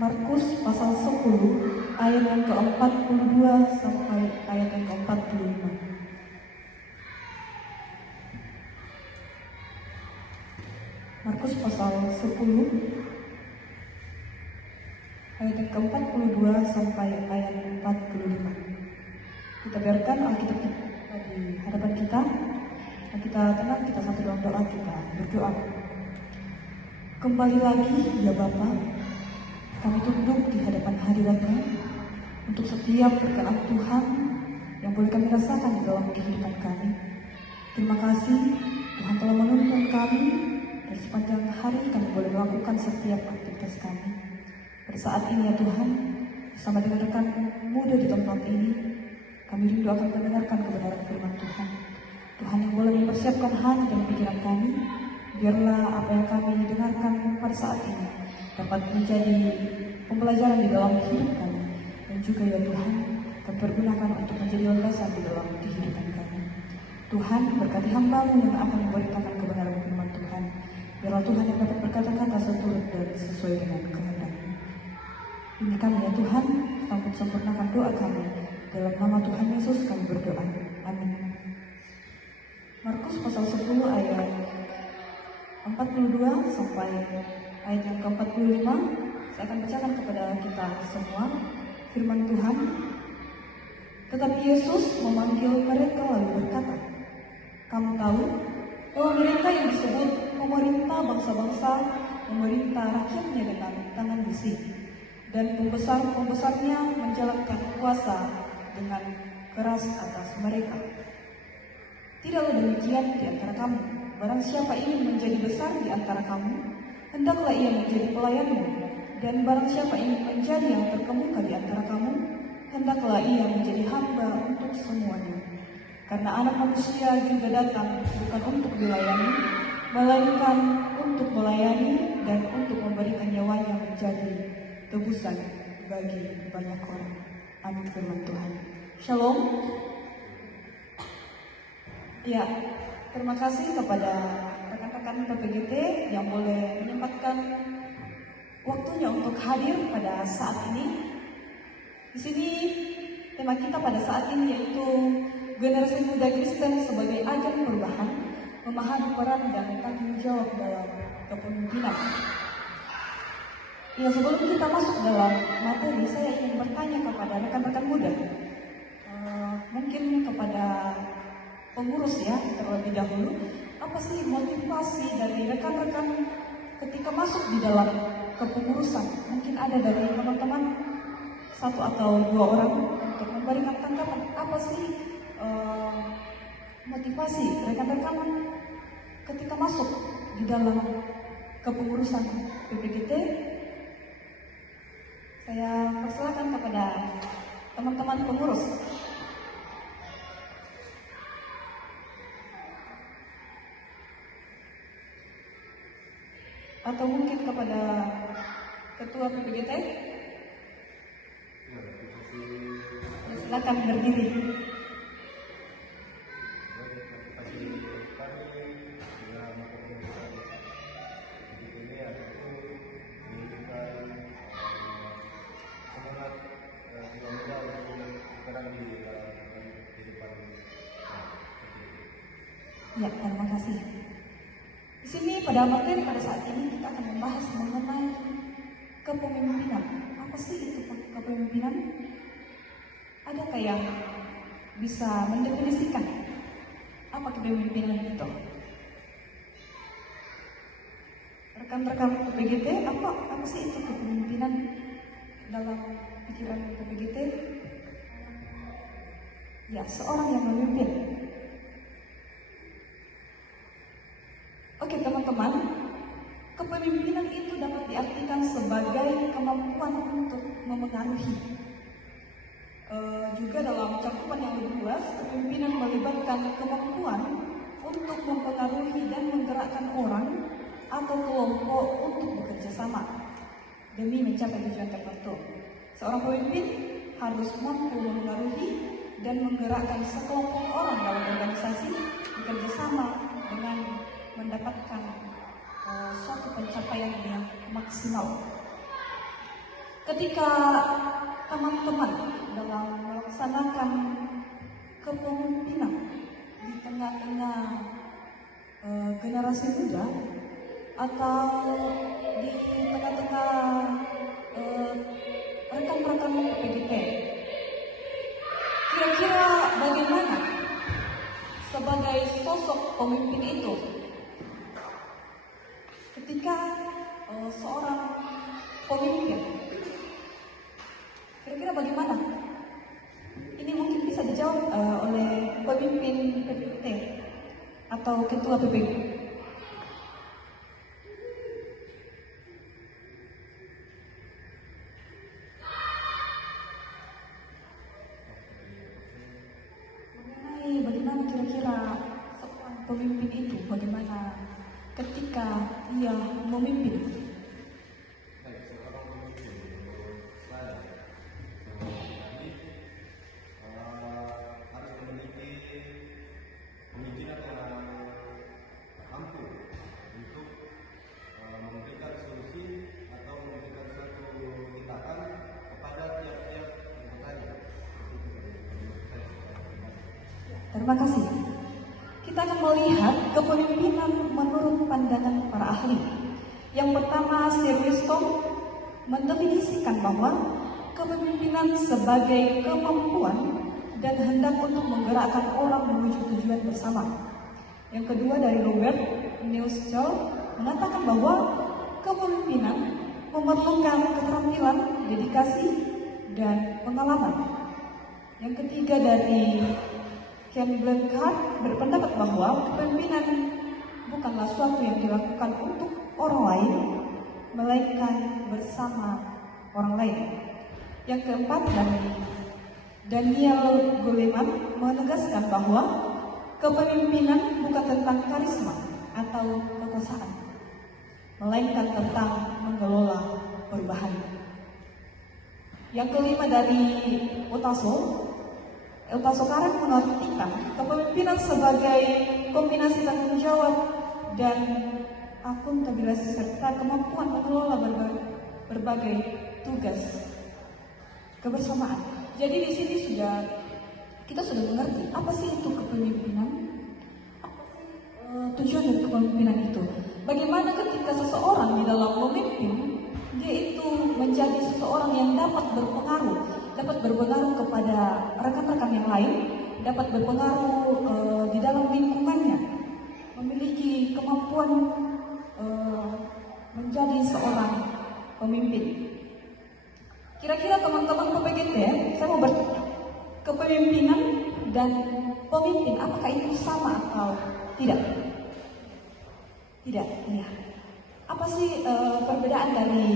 Markus pasal 10 ayat yang ke-42 sampai ayat yang ke-45. Markus pasal 10 ayat yang ke-42 sampai ayat 45. Kita biarkan Alkitab di hadapan kita. Kita tenang, kita satu dalam doa, kita berdoa. Kembali lagi ya Bapa, kami tunduk di hadapan hadirat-Mu untuk setiap berkenan Tuhan yang boleh kami rasakan di dalam kehidupan kami. Terima kasih Tuhan telah menuntun kami dan sepanjang hari kami boleh melakukan setiap aktivitas kami. Pada saat ini ya Tuhan, bersama dengan rekan muda di tempat ini, kami rindu akan mendengarkan kebenaran firman Tuhan. Tuhan yang boleh mempersiapkan hati dan pikiran kami, biarlah apa yang kami dengarkan pada saat ini dapat menjadi pembelajaran di dalam hidup kami, dan juga ya Tuhan, kami pergunakan untuk menjadi landasan di dalam kehidupan kami. Tuhan, berkati hamba-Mu yang akan memberitakan kebenaran firman Tuhan. Biarlah Tuhan yang dapat berkata-kata seturut dan sesuai dengan kehendak-Mu. Ini kami ya Tuhan, sambut sempurnakan doa kami. Dalam nama Tuhan Yesus kami berdoa. Amin. Markus pasal 10 ayat 42 sampai ayat yang ke-45. Saya akan bacakan kepada kita semua firman Tuhan. Tetapi Yesus memanggil mereka lalu berkata, "Kamu tahu bahwa mereka yang disebut pemerintah bangsa-bangsa memerintah rakyatnya dengan tangan besi, dan pembesar-pembesarnya menjalankan kuasa dengan keras atas mereka. Tidaklah demikian di antara kamu. Barang siapa ingin menjadi besar di antara kamu, hendaklah ia menjadi pelayanmu. Dan barang siapa ingin menjadi yang terkemuka di antara kamu, hendaklah ia menjadi hamba untuk semuanya. Karena Anak Manusia juga datang bukan untuk dilayani, melainkan untuk melayani dan untuk memberikan nyawanya menjadi tebusan bagi banyak orang." Amin firman Tuhan. Shalom. Ya, terima kasih kepada rekan-rekan PPGT yang boleh menyempatkan waktunya untuk hadir pada saat ini. Di sini tema kita pada saat ini yaitu generasi muda Kristen sebagai agen perubahan, memahami peran dan tanggung jawab dalam kepemimpinan. Ya, sebelum kita masuk dalam materi, saya ingin bertanya kepada rekan-rekan muda, mungkin kepada pengurus ya terlebih dahulu, apa sih motivasi dari rekan-rekan ketika masuk di dalam kepengurusan? Mungkin ada dari teman-teman satu atau dua orang untuk memberikan tanggapan, apa sih motivasi rekan-rekan ketika masuk di dalam kepengurusan PPGT? Saya persilakan kepada teman-teman pengurus. Atau mungkin kepada ketua PPGT? Silakan berdiri. Ya, terima kasih. Di sini pada materi pada saat ini kita akan membahas mengenai kepemimpinan. Apa sih itu kepemimpinan? Adakah yang bisa mendefinisikan apa kepemimpinan itu? Rekan-rekan PPGT, apa sih itu kepemimpinan dalam pikiran PPGT? Ya, seorang yang memimpin. Oke teman-teman, kepemimpinan itu dapat diartikan sebagai kemampuan untuk memengaruhi. Juga dalam cakupan yang lebih luas, kepemimpinan melibatkan kemampuan untuk mempengaruhi dan menggerakkan orang atau kelompok untuk bekerja sama demi mencapai tujuan tertentu. Seorang pemimpin harus mampu memengaruhi dan menggerakkan sekelompok orang dalam organisasi bekerja sama dengan mendapatkan suatu pencapaian yang maksimal. ketika teman-teman dalam melaksanakan kepemimpinan di tengah-tengah generasi muda atau di tengah-tengah rekan-rekan PGT, kira-kira bagaimana sebagai sosok pemimpin itu ketika seorang pemimpin, kira-kira bagaimana? Ini mungkin bisa dijawab oleh pemimpin PPT atau ketua PPG. Mengenai bagaimana kira-kira seorang pemimpin itu, bagaimana ketika ia memimpin. Terima kasih. Kita akan melihat kepemimpinan menurut pandangan para ahli. Yang pertama, Sir Winston mendefinisikan bahwa kepemimpinan sebagai kemampuan dan hendak untuk menggerakkan orang menuju tujuan bersama. Yang kedua, dari Robert Newshaw mengatakan bahwa kepemimpinan memerlukan keterampilan, dedikasi, dan pengalaman. Yang ketiga, dari Ken Blanchard berpendapat bahwa kepemimpinan bukanlah suatu yang dilakukan untuk orang lain, melainkan bersama orang lain. Yang keempat, dari Daniel Goleman menegaskan bahwa kepemimpinan bukan tentang karisma atau kekuasaan, melainkan tentang mengelola perubahan. Yang kelima, dari Otaso Karet mengartikan kepemimpinan sebagai kombinasi tanggung jawab dan akuntabilitas serta kemampuan mengelola berbagai tugas kebersamaan. Jadi di sini kita sudah mengerti apa sih itu kepemimpinan, tujuan dari kepemimpinan itu. Bagaimana ketika seseorang di dalam memimpin, dia itu menjadi seseorang yang dapat berpengaruh kepada rekan-rekan yang lain, dapat berpengaruh di dalam lingkungannya, memiliki kemampuan menjadi seorang pemimpin. Kira-kira teman-teman PPGT, saya mau bertanya, kepemimpinan dan pemimpin, apakah itu sama atau tidak? Tidak, iya. Apa sih perbedaan dari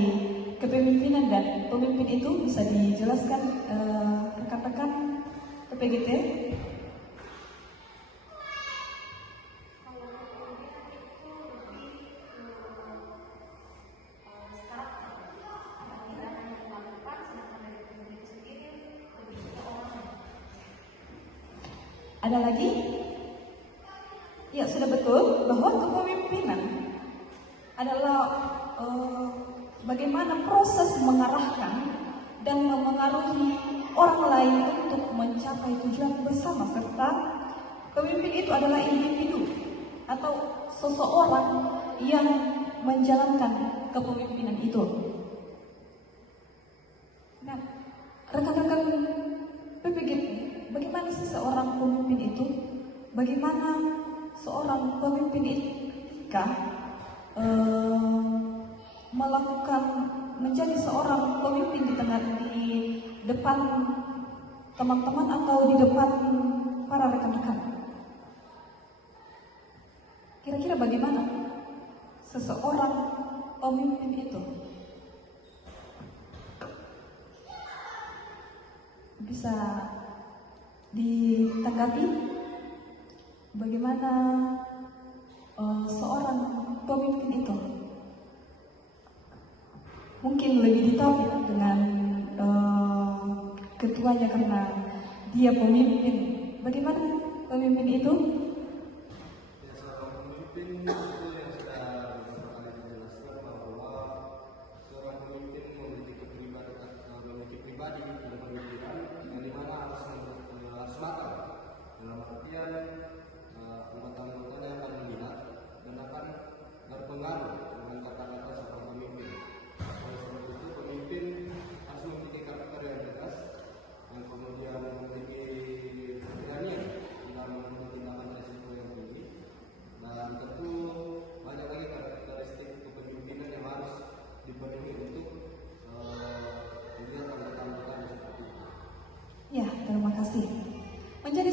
kepemimpinan dan pemimpin itu? Bisa dijelaskan rekan-rekan PPGT? Ada lagi? Ya, sudah betul bahwa kepemimpinan adalah bagaimana proses mengarahkan dan memengaruhi orang lain untuk mencapai tujuan bersama, serta pemimpin itu adalah individu atau seseorang yang menjalankan kepemimpinan itu. Nah, rekan-rekan PPGT, bagaimana sih seorang pemimpin itu? Bagaimana seorang pemimpin itu ketika menjadi seorang pemimpin di depan teman-teman atau di depan para rekan-rekan? Kira-kira bagaimana seseorang pemimpin itu? Bisa ditanggapi bagaimana seorang pemimpin itu? Mungkin lebih detail dengan ketuanya karena dia pemimpin. Bagaimana pemimpin itu? Seorang pemimpin itu yang sudah beberapa kali dijelaskan bahwa seorang pemimpin memiliki kepribadian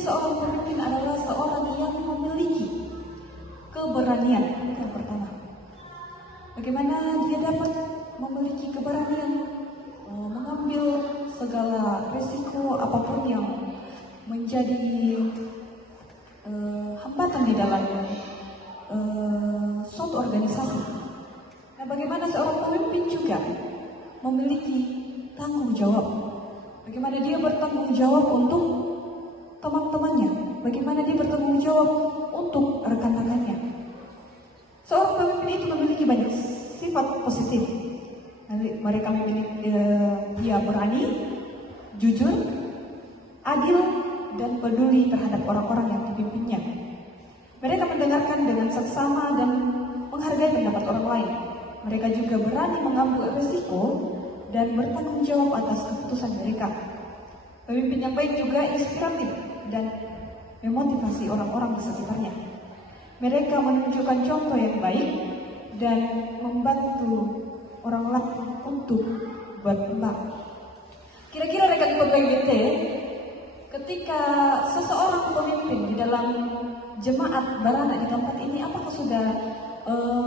seorang pemimpin adalah seorang yang memiliki keberanian. Itu yang pertama. Bagaimana dia dapat memiliki keberanian mengambil segala risiko apapun yang menjadi hambatan di dalam suatu organisasi. Nah, bagaimana seorang pemimpin juga memiliki tanggung jawab. Bagaimana dia bertanggung jawab untuk teman-temannya. Bagaimana dia bertanggung jawab untuk rekan-rekannya. Seorang pemimpin itu memiliki banyak sifat positif. Mereka memiliki dia berani, jujur, adil, dan peduli terhadap orang-orang yang dipimpinnya. Mereka mendengarkan dengan seksama dan menghargai pendapat orang lain. Mereka juga berani mengambil risiko dan bertanggung jawab atas keputusan mereka. Pemimpin yang baik juga inspiratif dan memotivasi orang-orang di sekitarnya. Mereka menunjukkan contoh yang baik dan membantu orang lain untuk berkembang. Kira-kira rekan PPGT, ketika seseorang pemimpin di dalam jemaat Barana di tempat ini, apakah sudah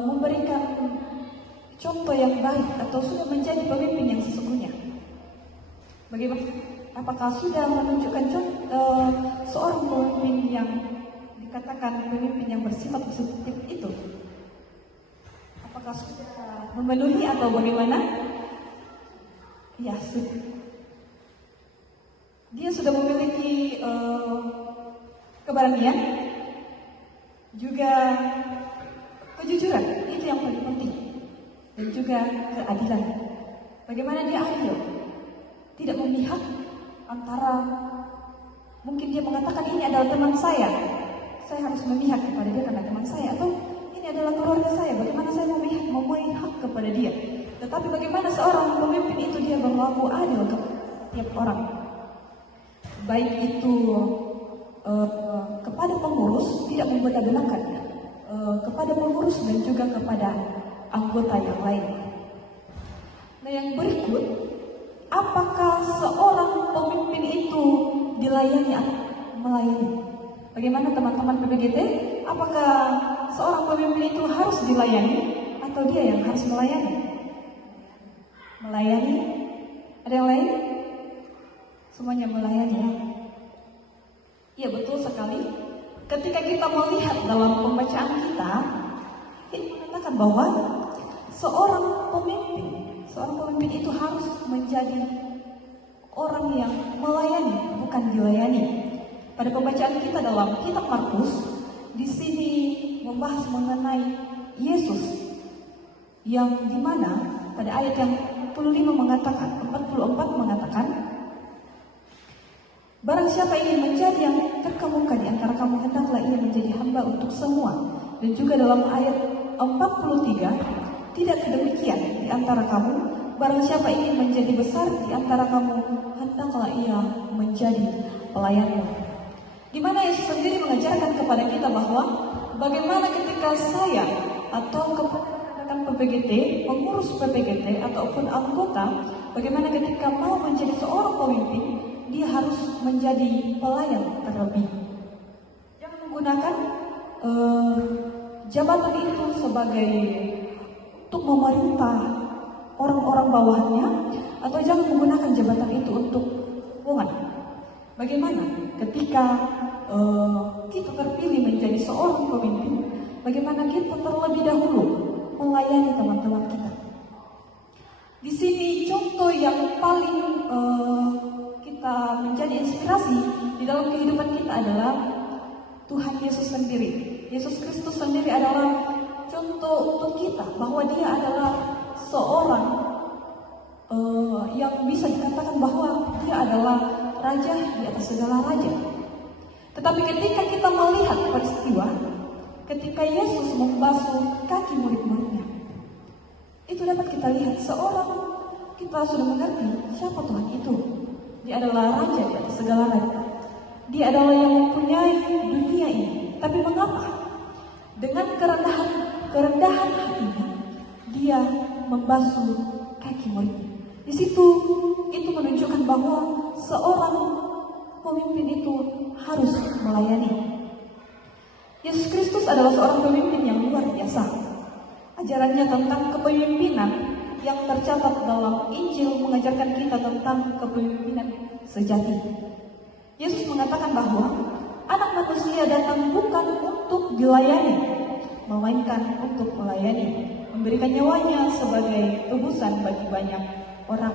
memberikan contoh yang baik atau sudah menjadi pemimpin yang sesungguhnya? Bagaimana? Apakah sudah menunjukkan seorang pemimpin yang dikatakan pemimpin yang bersifat positif itu? Apakah sudah memenuhi atau bagaimana? Ya, sudah. Dia sudah memiliki keberanian, juga kejujuran, itu yang paling penting, dan juga keadilan. Bagaimana dia adil, tidak memihak antara, mungkin dia mengatakan ini adalah teman saya harus memihak kepada dia karena teman saya, atau ini adalah keluarga saya, bagaimana saya memihak kepada dia. Tetapi bagaimana seorang pemimpin itu dia berlaku adil kepada setiap orang, baik itu kepada pengurus, tidak membedah-bedahkan, kepada pengurus dan juga kepada anggota yang lain. Nah, yang berikut, apakah seorang pemimpin itu dilayani atau melayani? Bagaimana teman-teman PPGT? Apakah seorang pemimpin itu harus dilayani atau dia yang harus melayani? Melayani? Ada yang lain? Semuanya melayani ya? Iya, betul sekali. Ketika kita melihat dalam pembacaan kita, ini mengatakan bahwa seorang pemimpin itu harus menjadi orang yang melayani, bukan dilayani. Pada pembacaan kita dalam kitab Markus, di sini membahas mengenai Yesus, yang dimana pada ayat yang 45 mengatakan, 44 mengatakan, barang siapa ingin menjadi yang terkemuka di antara kamu, hendaklah ia menjadi hamba untuk semua. Dan juga dalam ayat 43, tidak demikian di antara kamu, barang siapa ingin menjadi besar di antara kamu, hendaklah ia menjadi pelayanmu. Di mana Yesus sendiri mengajarkan kepada kita bahwa bagaimana ketika saya atau kepada PPGT, pengurus PPGT ataupun anggota, bagaimana ketika mau menjadi seorang pemimpin, dia harus menjadi pelayan terlebih. Jangan menggunakan jabatan itu sebagai untuk memerintah orang-orang bawahnya, atau jangan menggunakan jabatan itu untuk hubungan. Bagaimana ketika kita terpilih menjadi seorang pemimpin, bagaimana kita terlebih dahulu melayani teman-teman kita. Di sini contoh yang paling kita menjadi inspirasi di dalam kehidupan kita adalah Tuhan Yesus sendiri. Yesus Kristus sendiri adalah contoh untuk kita bahwa dia adalah seorang yang bisa dikatakan bahwa dia adalah raja di atas segala raja. Tetapi ketika kita melihat peristiwa ketika Yesus membasuh kaki murid-muridnya, itu dapat kita lihat seorang, kita sudah mengerti siapa Tuhan itu. Dia adalah raja di atas segala raja. Dia adalah yang mempunyai dunia ini. Tapi mengapa? Dengan kerendahan hatinya, dia membasuh kaki muridnya. Di situ itu menunjukkan bahwa seorang pemimpin itu harus melayani. Yesus Kristus adalah seorang pemimpin yang luar biasa. Ajarannya tentang kepemimpinan yang tercatat dalam Injil mengajarkan kita tentang kepemimpinan sejati. Yesus mengatakan bahwa Anak Manusia datang bukan untuk dilayani, melainkan untuk melayani, memberikan nyawanya sebagai tebusan bagi banyak orang.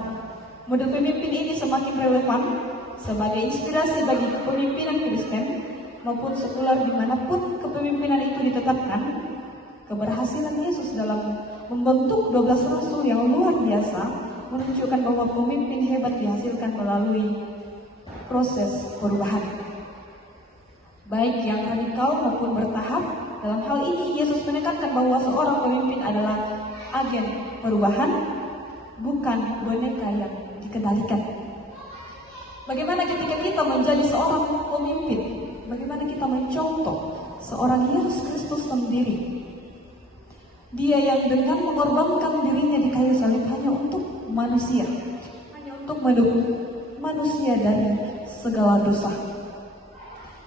Model pemimpin ini semakin relevan sebagai inspirasi bagi kepemimpinan Kristen maupun sekuler dimanapun kepemimpinan itu ditetapkan. Keberhasilan Yesus dalam membentuk 12 rasul yang luar biasa menunjukkan bahwa pemimpin hebat dihasilkan melalui proses perubahan, baik yang radikal maupun bertahap. Dalam hal ini Yesus menekankan bahwa seorang pemimpin adalah agen perubahan, bukan boneka yang dikendalikan. Bagaimana ketika kita menjadi seorang pemimpin? Bagaimana kita mencontoh seorang Yesus Kristus sendiri? Dia yang dengan mengorbankan dirinya di kayu salib hanya untuk manusia, hanya untuk menebus manusia dari segala dosa.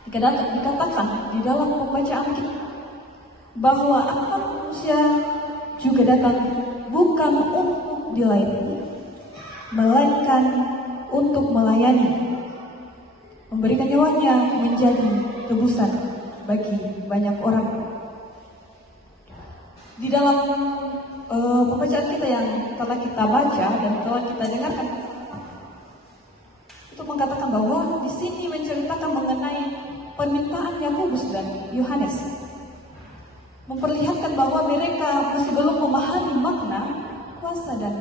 Dikatakan di dalam pembacaan kita bahwa Anak Manusia juga datang bukan untuk dilayani, melainkan untuk melayani, memberikan nyawanya menjadi tebusan bagi banyak orang. Di dalam pembacaan kita yang telah kita baca dan telah kita dengarkan, itu mengatakan bahwa di sini menceritakan mengenai permintaan Yakobus dan Yohanes, memperlihatkan bahwa mereka masih belum memahami makna, kuasa dan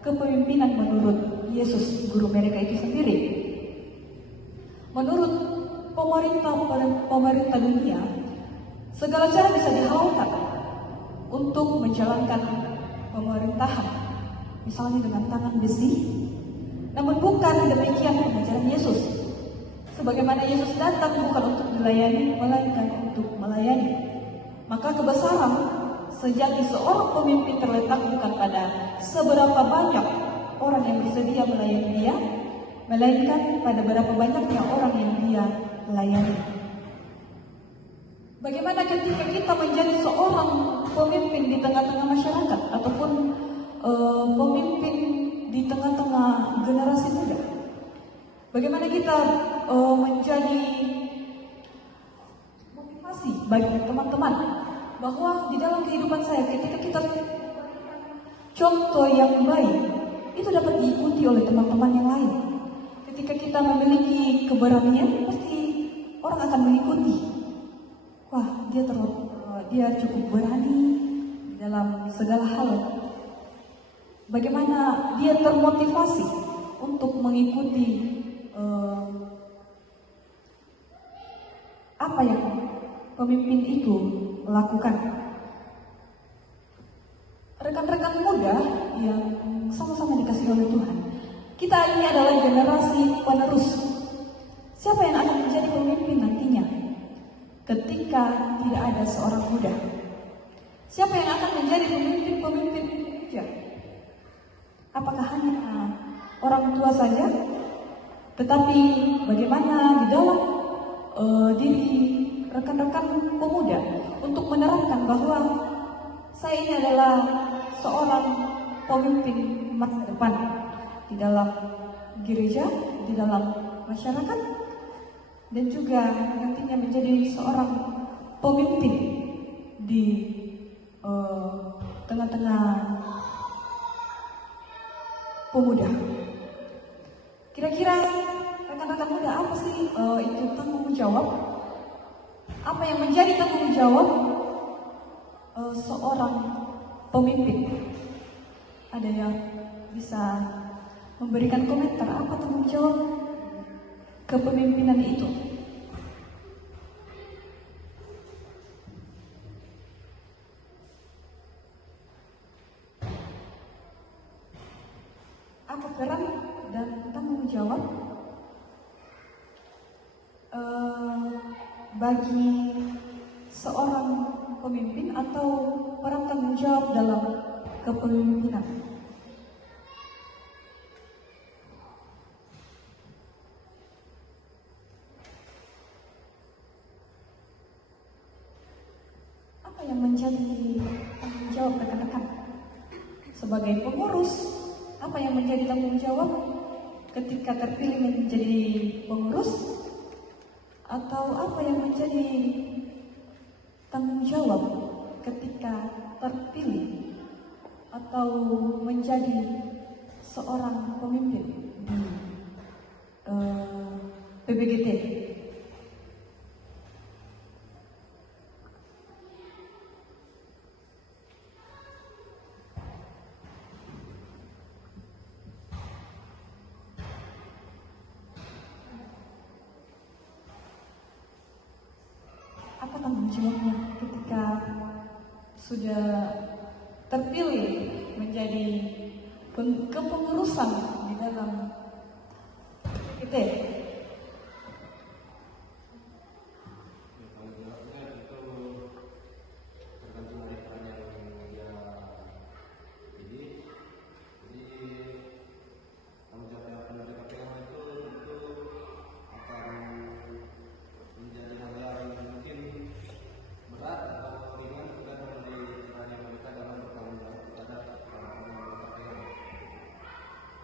kepemimpinan menurut Yesus, guru mereka itu sendiri. Menurut pemerintah dunia, segala cara bisa dihalalkan untuk menjalankan pemerintahan, misalnya dengan tangan besi. Namun bukan demikian pengajaran Yesus. Sebagaimana Yesus datang bukan untuk dilayani, melainkan untuk melayani. Maka kebesaran sejati seorang pemimpin terletak bukan pada seberapa banyak orang yang bersedia melayani dia, melainkan pada berapa banyaknya orang yang dia layani. Bagaimana ketika kita menjadi seorang pemimpin di tengah-tengah masyarakat ataupun pemimpin di tengah-tengah generasi muda? Bagaimana kita menjadi motivasi bagi teman-teman bahwa di dalam kehidupan saya ketika kita contoh yang baik itu dapat diikuti oleh teman-teman yang lain. Ketika kita memiliki keberanian, pasti orang akan mengikuti. Wah, dia cukup berani dalam segala hal. Bagaimana dia termotivasi untuk mengikuti apa yang pemimpin itu lakukan. Rekan-rekan muda yang sama-sama dikasihi oleh Tuhan, kita ini adalah generasi penerus. Siapa yang akan menjadi pemimpin nantinya ketika tidak ada seorang muda? Siapa yang akan menjadi pemimpin muda? Apakah hanya orang tua saja? Tetapi bagaimana di dalam diri rekan-rekan pemuda untuk menerapkan bahwa saya ini adalah seorang pemimpin masa depan di dalam gereja, di dalam masyarakat, dan juga nantinya menjadi seorang pemimpin di tengah-tengah pemuda. Kira-kira rekan-rekan muda apa sih itu tanggung jawab? Apa yang menjadi tanggung jawab seorang pemimpin? Ada yang bisa memberikan komentar apa tanggung jawab kepemimpinan itu? Apa peran dan tanggung jawab bagi seorang pemimpin atau peran tanggung jawab dalam kepemimpinan? menjadi tanggung jawab rekan-rekan? Sebagai pengurus, apa yang menjadi tanggung jawab ketika terpilih menjadi pengurus? Atau apa yang menjadi tanggung jawab ketika terpilih atau menjadi seorang pemimpin di PBGT? Apa tanggung jawabnya ketika sudah terpilih menjadi kepengurusan di dalam PBGT?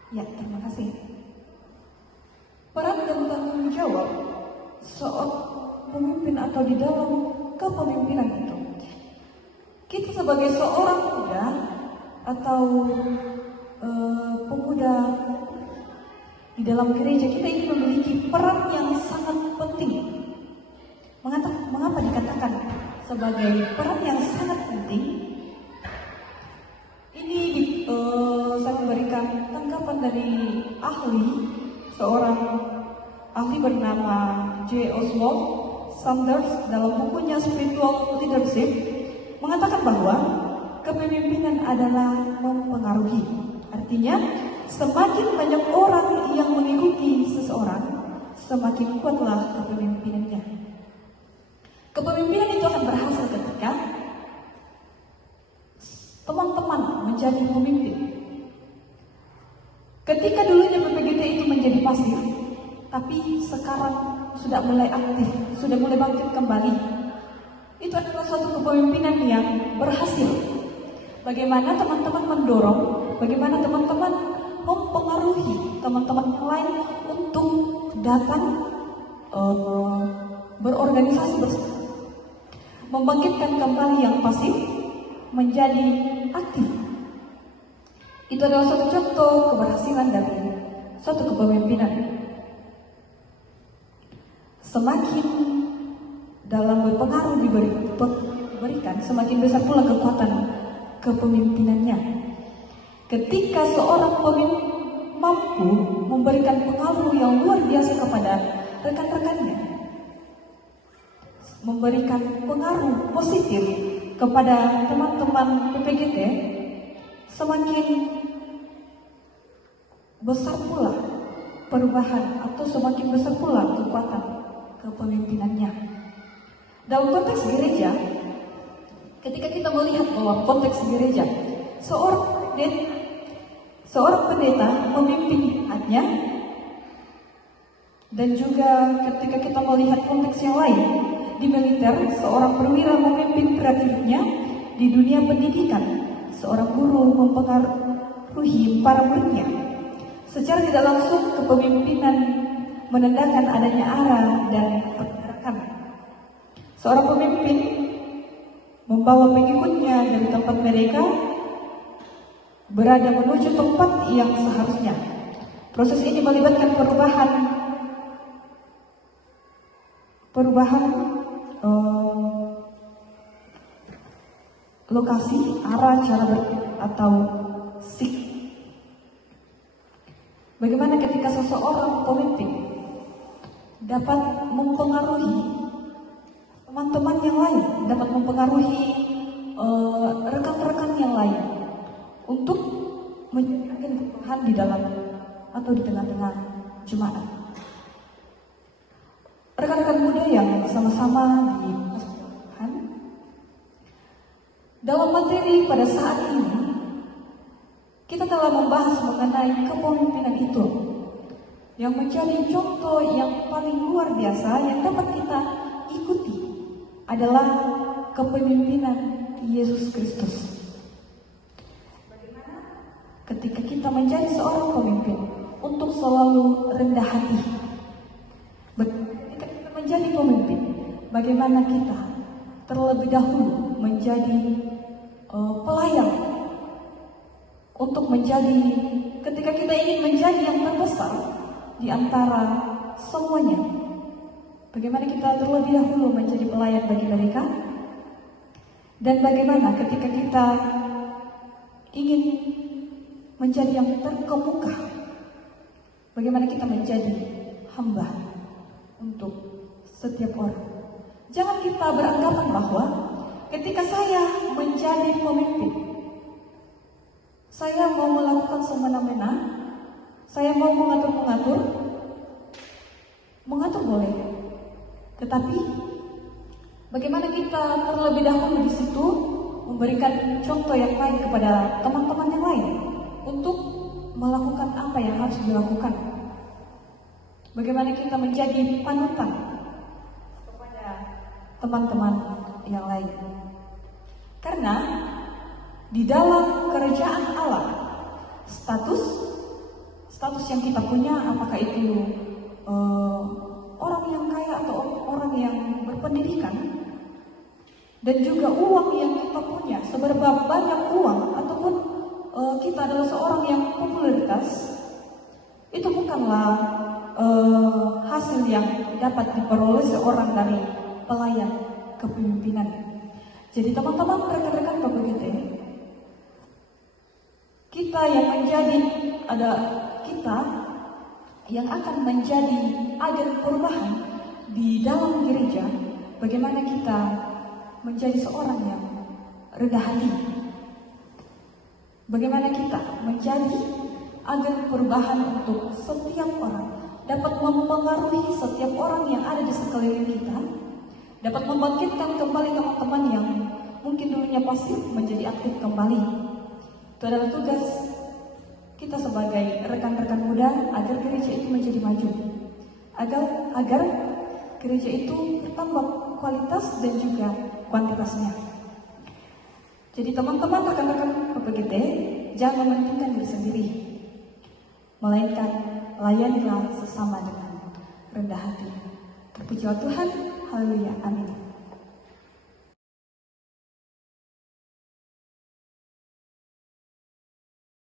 Ya, terima kasih. Peran dan tanggung jawab seorang pemimpin atau di dalam kepemimpinan itu, kita sebagai seorang muda atau pemuda di dalam gereja, kita ini memiliki peran yang sangat penting. Mengapa dikatakan sebagai peran yang sangat penting? Ini saya memberikan tanggapan dari seorang ahli bernama J. Oswald Sanders dalam bukunya Spiritual Leadership, mengatakan bahwa kepemimpinan adalah mempengaruhi. Artinya, semakin banyak orang yang mengikuti seseorang, semakin kuatlah kepemimpinannya. Kepemimpinan itu akan berhasil ketika teman-teman menjadi pemimpin. Ketika dulunya PPGT itu menjadi pasif, tapi sekarang sudah mulai aktif, sudah mulai bangkit kembali. Itu adalah suatu kepemimpinan yang berhasil. Bagaimana teman-teman mendorong, bagaimana teman-teman mempengaruhi teman-teman yang lain untuk datang berorganisasi bersama, membangkitkan kembali yang pasif menjadi aktif. Itu adalah suatu contoh keberhasilan dari suatu kepemimpinan. Semakin dalam berpengaruh diberikan, semakin besar pula kekuatan kepemimpinannya. Ketika seorang pemimpin mampu memberikan pengaruh yang luar biasa kepada rekan-rekannya, memberikan pengaruh positif kepada teman-teman PPGT, semakin besar pula perubahan atau semakin besar pula kekuatan kepemimpinannya. Dalam konteks gereja, ketika kita melihat bahwa konteks gereja, seorang pendeta memimpin jemaatnya, dan juga ketika kita melihat konteks yang lain, di militer, seorang perwira memimpin prajuritnya. Di dunia pendidikan, seorang guru mempengaruhi para muridnya. Secara tidak langsung, kepemimpinan menandakan adanya arah dan pergerakan. Seorang pemimpin membawa pengikutnya dari tempat mereka berada menuju tempat yang seharusnya. Proses ini melibatkan perubahan lokasi, arah, cara atau sik. Bagaimana ketika seseorang pemimpin dapat mempengaruhi teman-teman yang lain, dapat mempengaruhi rekan-rekan yang lain untuk menjadikan perubahan di dalam atau di tengah-tengah jemaat. Rekan-rekan muda yang sama-sama di Tuhan, dalam materi pada saat ini kita telah membahas mengenai kepemimpinan itu yang menjadi contoh yang paling luar biasa yang dapat kita ikuti adalah kepemimpinan Yesus Kristus. Ketika kita menjadi seorang pemimpin, untuk selalu rendah hati. Ketika kita menjadi pemimpin, bagaimana kita terlebih dahulu menjadi pelayan. Untuk menjadi, ketika kita ingin menjadi yang terbesar di antara semuanya, bagaimana kita terlebih dahulu menjadi pelayan bagi mereka. Dan bagaimana ketika kita ingin menjadi yang terkemuka, bagaimana kita menjadi hamba untuk setiap orang. Jangan kita beranggapan bahwa ketika saya menjadi pemimpin, saya mau melakukan semena-mena, saya mau mengatur boleh. Tetapi bagaimana kita terlebih dahulu di situ memberikan contoh yang baik kepada teman-teman yang lain untuk melakukan apa yang harus dilakukan. Bagaimana kita menjadi panutan kepada teman-teman yang lain. Karena di dalam kerajaan Allah, status yang kita punya, apakah itu orang yang kaya atau orang yang berpendidikan, dan juga uang yang kita punya, seberapa banyak uang, ataupun kita adalah seorang yang popularitas, itu bukanlah hasil yang dapat diperoleh seorang dari pelayan kepemimpinan. Jadi teman-teman, rekan-rekan KPGT, kita yang akan menjadi agen perubahan di dalam gereja. Bagaimana kita menjadi seorang yang rendah hati, bagaimana kita menjadi agen perubahan untuk setiap orang, dapat mempengaruhi setiap orang yang ada di sekeliling kita, dapat membangkitkan kembali teman-teman yang mungkin dulunya pasif menjadi aktif kembali. Itu adalah tugas kita sebagai rekan-rekan muda, agar gereja itu menjadi maju, agar gereja itu bertambah kualitas dan juga kuantitasnya. Jadi teman-teman, rekan-rekan PPGT, jangan mementingkan diri sendiri, melainkan layanilah sesama dengan rendah hati. Terpujilah Tuhan, haleluya, amin.